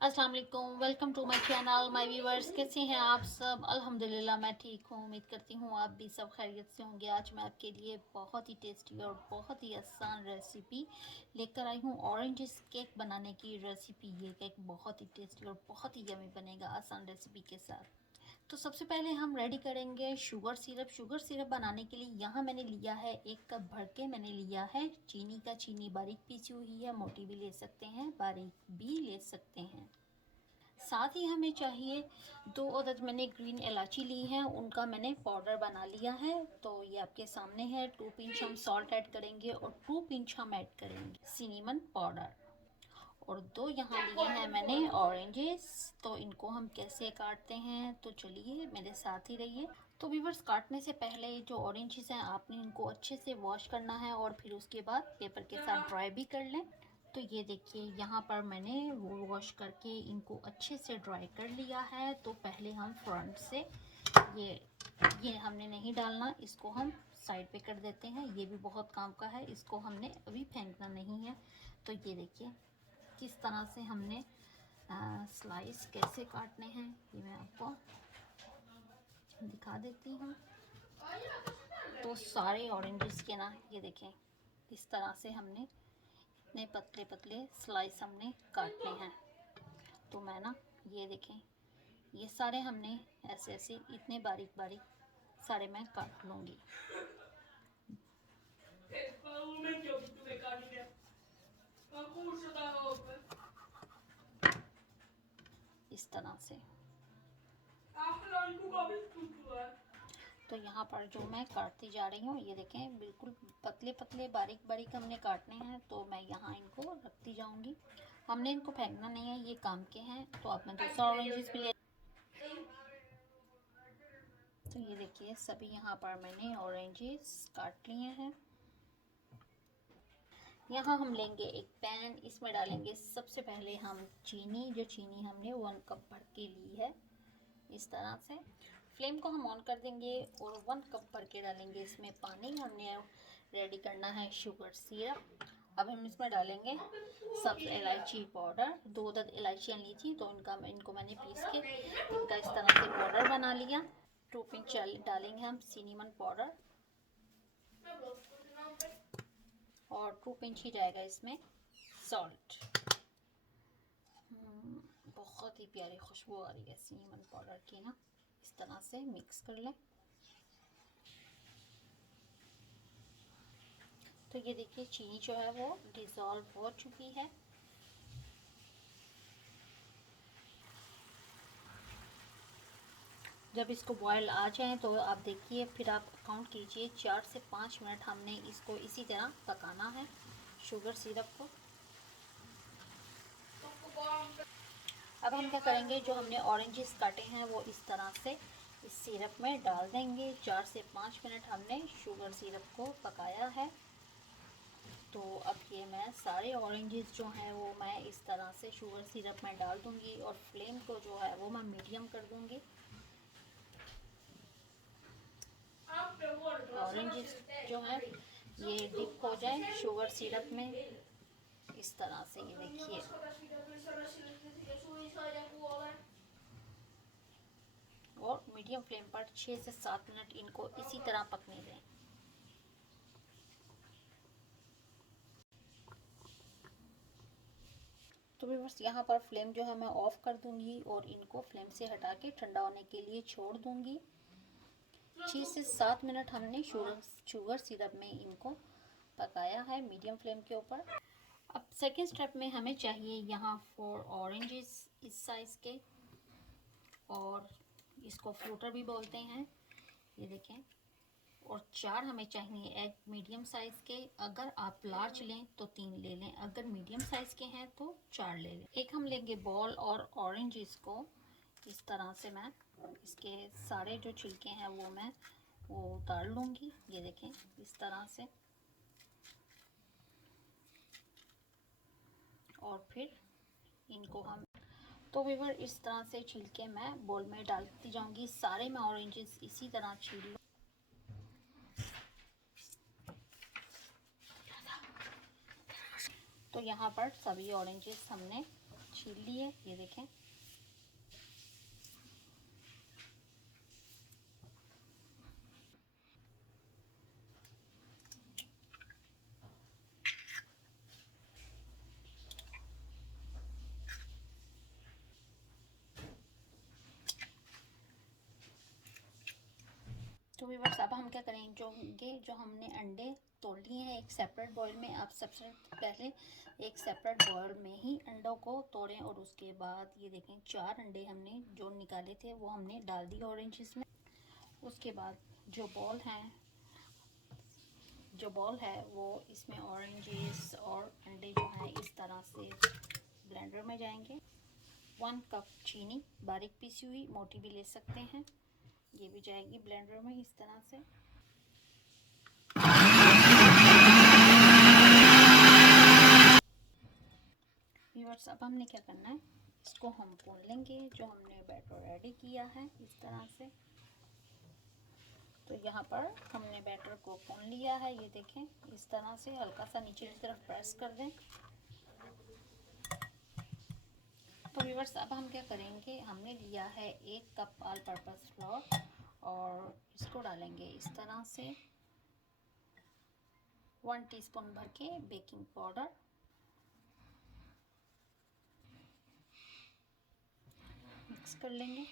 अस्सलाम वालेकुम, welcome to my channel my viewers. कैसे हैं आप सब? अल्हम्दुलिल्लाह मैं ठीक हूँ। उम्मीद करती हूँ आप भी सब खैरियत से होंगे। आज मैं आपके लिए बहुत ही टेस्टी और बहुत ही आसान रेसिपी लेकर आई हूँ। ऑरेंज केक बनाने की रेसिपी। ये केक बहुत ही टेस्टी और बहुत ही यमी बनेगा आसान रेसिपी के साथ। तो सबसे पहले हम रेडी करेंगे शुगर सिरप। शुगर सिरप बनाने के लिए यहाँ मैंने लिया है 1 कप भर के मैंने लिया है चीनी का। चीनी बारीक पीसी हुई है, मोटी भी ले सकते हैं, बारीक भी ले सकते हैं। साथ ही हमें चाहिए 2 अदद मैंने ग्रीन इलायची ली है, उनका मैंने पाउडर बना लिया है। तो ये आपके सामने है। 2 पिंच हम सॉल्ट ऐड करेंगे और 2 पिंच हम ऐड करेंगे सिनेमन पाउडर। और 2 यहाँ लिए हैं मैंने ऑरेंजेस। तो इनको हम कैसे काटते हैं, तो चलिए मेरे साथ ही रहिए। तो व्यूअर्स, काटने से पहले जो ऑरेंजेस हैं आपने इनको अच्छे से वॉश करना है और फिर उसके बाद पेपर के साथ ड्राई भी कर लें। तो ये देखिए यहाँ पर मैंने वो वॉश करके इनको अच्छे से ड्राई कर लिया है। तो पहले हम फ्रंट से ये हमने नहीं डालना, इसको हम साइड पे कर देते हैं। ये भी बहुत काम का है, इसको हमने अभी फेंकना नहीं है। तो ये देखिए किस तरह से हमने स्लाइस कैसे काटने हैं, ये मैं आपको दिखा देती हूँ। तो सारे ऑरेंजेस के ना ये देखें इस तरह से हमने इतने पतले पतले स्लाइस हमने काटने हैं। तो मैं ना ये देखें ये सारे हमने ऐसे ऐसे इतने बारीक बारीक सारे मैं काट लूँगी इस तरह से। तो यहाँ पर जो मैं काटती जा रही हूँ ये देखें बिल्कुल पतले पतले बारीक बारीक हमने काटने हैं। तो मैं यहाँ इनको रखती जाऊँगी। हमने इनको फेंकना नहीं है, ये काम के हैं। तो अब मैं दूसरा ऑरेंजेस भी ले। तो ये देखिए सभी यहाँ पर मैंने ऑरेंजेस काट लिए हैं। यहाँ हम लेंगे एक पैन, इसमें डालेंगे सबसे पहले हम चीनी। जो चीनी हमने 1 कप भर के ली है इस तरह से। फ्लेम को हम ऑन कर देंगे और 1 कप भर के डालेंगे इसमें पानी। हमने रेडी करना है शुगर सिरप। अब हम इसमें डालेंगे सब इलायची पाउडर। 2 अदद इलायचियाँ ली थी तो इनको मैंने पीस के इनका इस तरह से पाउडर बना लिया। 2 पिंच डालेंगे हम सिनेमन पाउडर और 2 पिंच ही जाएगा इसमें सॉल्ट। बहुत ही प्यारी खुशबू आ रही है सिनेमन पाउडर की ना। इस तरह से मिक्स कर लें। तो ये देखिए चीनी जो है वो डिज़ोल्व हो चुकी है। जब इसको बॉयल आ जाए तो आप देखिए, फिर आप काउंट कीजिए 4 से 5 मिनट हमने इसको इसी तरह पकाना है शुगर सिरप को। अब हम क्या करेंगे, जो हमने ऑरेंजेस काटे हैं वो इस तरह से इस सिरप में डाल देंगे। 4 से 5 मिनट हमने शुगर सिरप को पकाया है। तो अब ये मैं सारे ऑरेंजेस जो हैं वो मैं इस तरह से शुगर सिरप में डाल दूंगी और फ्लेम को जो है वो मैं मीडियम कर दूंगी। ऑरेंजेस जो हैं ये डिप हो जाए शुगर सिरप में इस तरह से। ये देखिए और मीडियम फ्लेम पर 6 से 7 मिनट इनको इसी तरह पकने दें। तो बस यहाँ पर फ्लेम जो है मैं ऑफ कर दूंगी और इनको फ्लेम से हटा के ठंडा होने के लिए छोड़ दूंगी। 6 से 7 मिनट हमने शुगर सिरप में इनको पकाया है मीडियम फ्लेम के ऊपर। अब सेकेंड स्टेप में हमें चाहिए यहाँ 4 ऑरेंजेस इस साइज़ के, और इसको फ्रूटर भी बोलते हैं। ये देखें, और 4 हमें चाहिए एग मीडियम साइज़ के। अगर आप लार्ज लें तो 3 ले लें, अगर मीडियम साइज़ के हैं तो 4 ले लें। एक हम लेंगे बॉल और ऑरेंज इसको इस तरह से मैं इसके सारे जो छिलके हैं वो उतार लूँगी। ये देखें इस तरह से, और फिर इनको हम तो व्यूअर इस तरह से छिलके मैं बोल में डालती जाऊँगी। सारे मैं ऑरेंजेस इसी तरह छील लूँ। तो यहाँ पर सभी ऑरेंजेस हमने छील लिए, ये देखें। तो व्यूअर्स अब हम क्या करेंगे, जो हमने अंडे तोड़ लिए हैं एक सेपरेट बॉयल में, आप सबसे पहले एक सेपरेट बॉयल में ही अंडों को तोड़ें और उसके बाद ये देखें 4 अंडे हमने जो निकाले थे वो हमने डाल दिए ऑरेंजेस में। उसके बाद जो बॉल है वो इसमें ऑरेंजेस और अंडे जो हैं इस तरह से ब्लेंडर में जाएंगे। 1 कप चीनी बारीक पीसी हुई, मोटी भी ले सकते हैं, ये भी जाएगी ब्लेंडर में इस तरह से। व्यूअर्स अब हमने क्या करना है, इसको हम भून लेंगे जो हमने बैटर रेडी किया है इस तरह से। तो यहाँ पर हमने बैटर को भून लिया है, ये देखें इस तरह से हल्का सा नीचे की तरफ प्रेस कर दें। तो व्यूअर्स अब हम क्या करेंगे, हमने लिया है 1 कप ऑल पर्पस फ्लोर और इसको डालेंगे इस तरह से। 1 टीस्पून भर के बेकिंग पाउडर, मिक्स कर लेंगे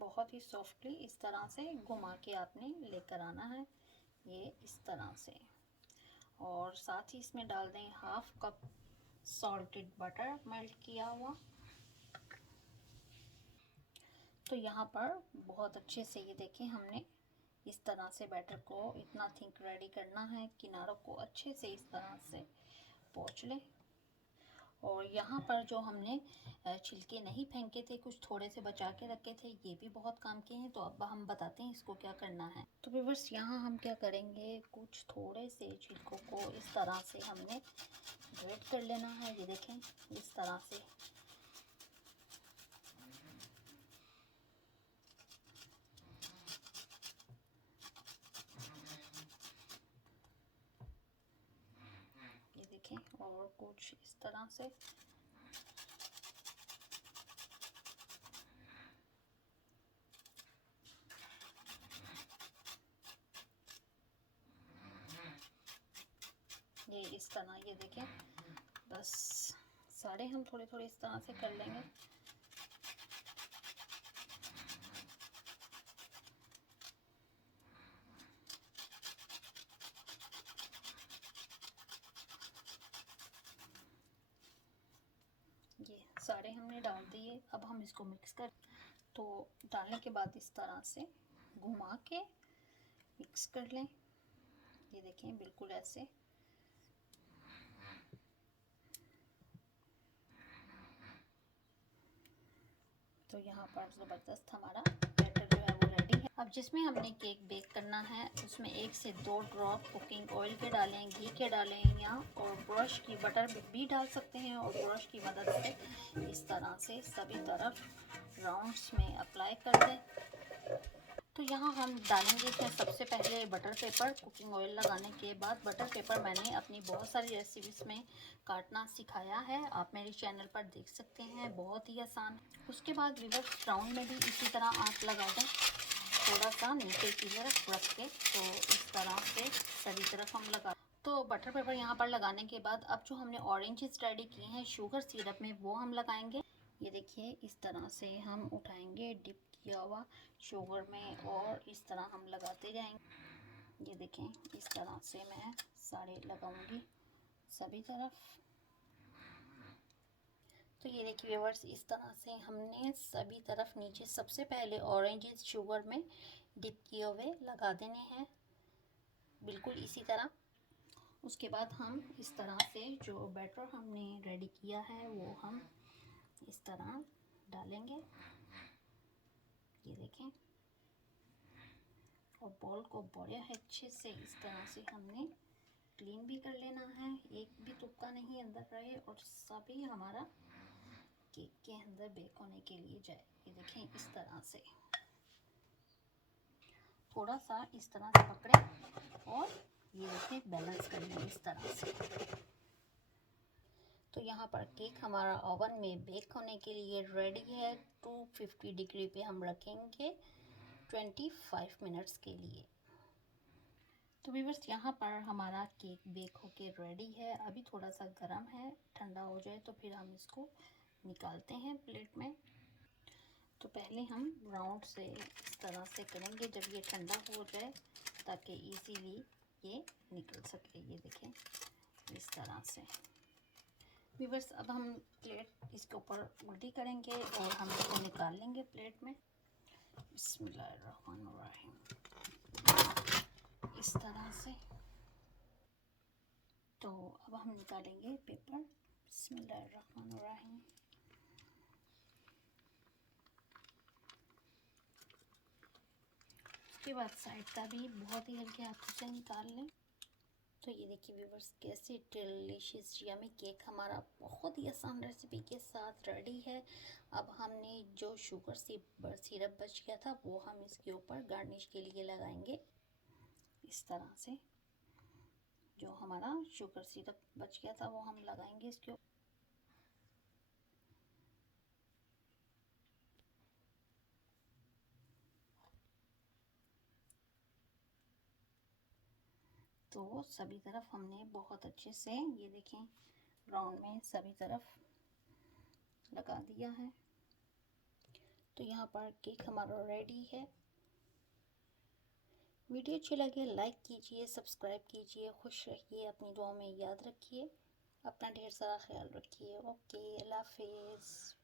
बहुत ही सॉफ्टली, इस तरह से घुमा के आपने लेकर आना है ये इस तरह से। और साथ ही इसमें डाल दें 1/2 कप सॉल्टेड बटर मेल्ट किया हुआ। तो यहाँ पर बहुत अच्छे से ये देखें हमने इस तरह से बैटर को इतना थिक रेडी करना है, किनारों को अच्छे से इस तरह से पोंछ लें। और यहाँ पर जो हमने छिलके नहीं फेंके थे, कुछ थोड़े से बचा के रखे थे, ये भी बहुत काम के हैं। तो अब हम बताते हैं इसको क्या करना है। तो व्यूअर्स यहाँ हम क्या करेंगे, कुछ थोड़े से छिलकों को इस तरह से हमने ग्रेट कर लेना है, ये देखें इस तरह से। ये देखें, और कुछ इस तरह से। ये इस तरह, ये देखें बस सारे हम थोड़े थोड़े इस तरह से कर लेंगे। ये सारे हमने डाल दिए। अब हम इसको मिक्स कर, तो डालने के बाद इस तरह से घुमा के मिक्स कर लें, ये देखें बिल्कुल ऐसे। तो यहाँ पर ज़बरदस्त हमारा बैटर जो है वो रेडी है। अब जिसमें हमने केक बेक करना है उसमें 1 से 2 ड्रॉप कुकिंग ऑयल के डालें, घी के डालें या और ब्रश की, बटर भी डाल सकते हैं और ब्रश की मदद से इस तरह से सभी तरफ राउंड्स में अप्लाई कर दें। तो यहाँ हम डालेंगे इसमें सबसे पहले बटर पेपर। कुकिंग ऑयल लगाने के बाद बटर पेपर मैंने अपनी बहुत सारी रेसिपीज़ में काटना सिखाया है, आप मेरे चैनल पर देख सकते हैं, बहुत ही आसान। उसके बाद रिवर्स राउंड में भी इसी तरह आप लगा दें, थोड़ा सा नीचे की तरफ रख के, तो इस तरह से सभी तरफ हम लगा। तो बटर पेपर यहाँ पर लगाने के बाद अब जो हमने ऑरेंजेस रेडी किए हैं शुगर सिरप में वो हम लगाएंगे। ये देखिए इस तरह से हम उठाएंगे डिप किया हुआ शुगर में और इस तरह हम लगाते जाएंगे। ये देखें इस तरह से मैं सारे लगाऊंगी सभी तरफ। तो ये देखिए व्यूअर्स इस तरह से हमने सभी तरफ नीचे सबसे पहले ऑरेंजेस शुगर में डिप किए हुए लगा देने हैं, बिल्कुल इसी तरह। उसके बाद हम इस तरह से जो बैटर हमने रेडी किया है वो हम इस तरह डालेंगे, ये देखें। और बॉल को बड़े अच्छे से इस तरह से हमने क्लीन भी कर लेना है, एक भी तुक्का नहीं अंदर रहे और सभी हमारा केक के अंदर बेक होने के लिए जाए। ये देखें इस तरह से थोड़ा सा इस तरह से पकड़े और ये देखें बैलेंस कर लें इस तरह से। तो यहाँ पर केक हमारा ओवन में बेक होने के लिए रेडी है। 250 डिग्री पे हम रखेंगे 25 मिनट्स के लिए। तो व्यूअर्स यहाँ पर हमारा केक बेक होके रेडी है। अभी थोड़ा सा गर्म है, ठंडा हो जाए तो फिर हम इसको निकालते हैं प्लेट में। तो पहले हम राउंड से इस तरह से करेंगे जब ये ठंडा हो जाए, ताकि इजीली ये निकल सके। ये देखें इस तरह से। व्यूअर्स अब हम प्लेट इसके ऊपर उल्टी करेंगे और हम इसको निकाल लेंगे प्लेट में। बिस्मिल्लाहिर्रहमानिर्रहीम, इस तरह से। तो अब हम निकालेंगे पेपर। बिस्मिल्लाहिर्रहमानिर्रहीम। उसके बाद साइड का भी बहुत ही हल्के हाथों से निकाल लें। तो ये देखिए व्यूअर्स कैसे डिलीशियस यम्मी केक हमारा बहुत ही आसान रेसिपी के साथ रेडी है। अब हमने जो शुगर सिरप बच गया था वो हम इसके ऊपर गार्निश के लिए लगाएंगे इस तरह से। जो हमारा शुगर सिरप बच गया था वो हम लगाएंगे इसके ऊपर। तो सभी तरफ हमने बहुत अच्छे से ये देखें राउंड में सभी तरफ लगा दिया है। तो यहाँ पर केक हमारा रेडी है। वीडियो अच्छी लगे लाइक कीजिए, सब्सक्राइब कीजिए। खुश रहिए, अपनी दुआ में याद रखिए, अपना ढेर सारा ख्याल रखिए। ओके, अल्लाह हाफिज़।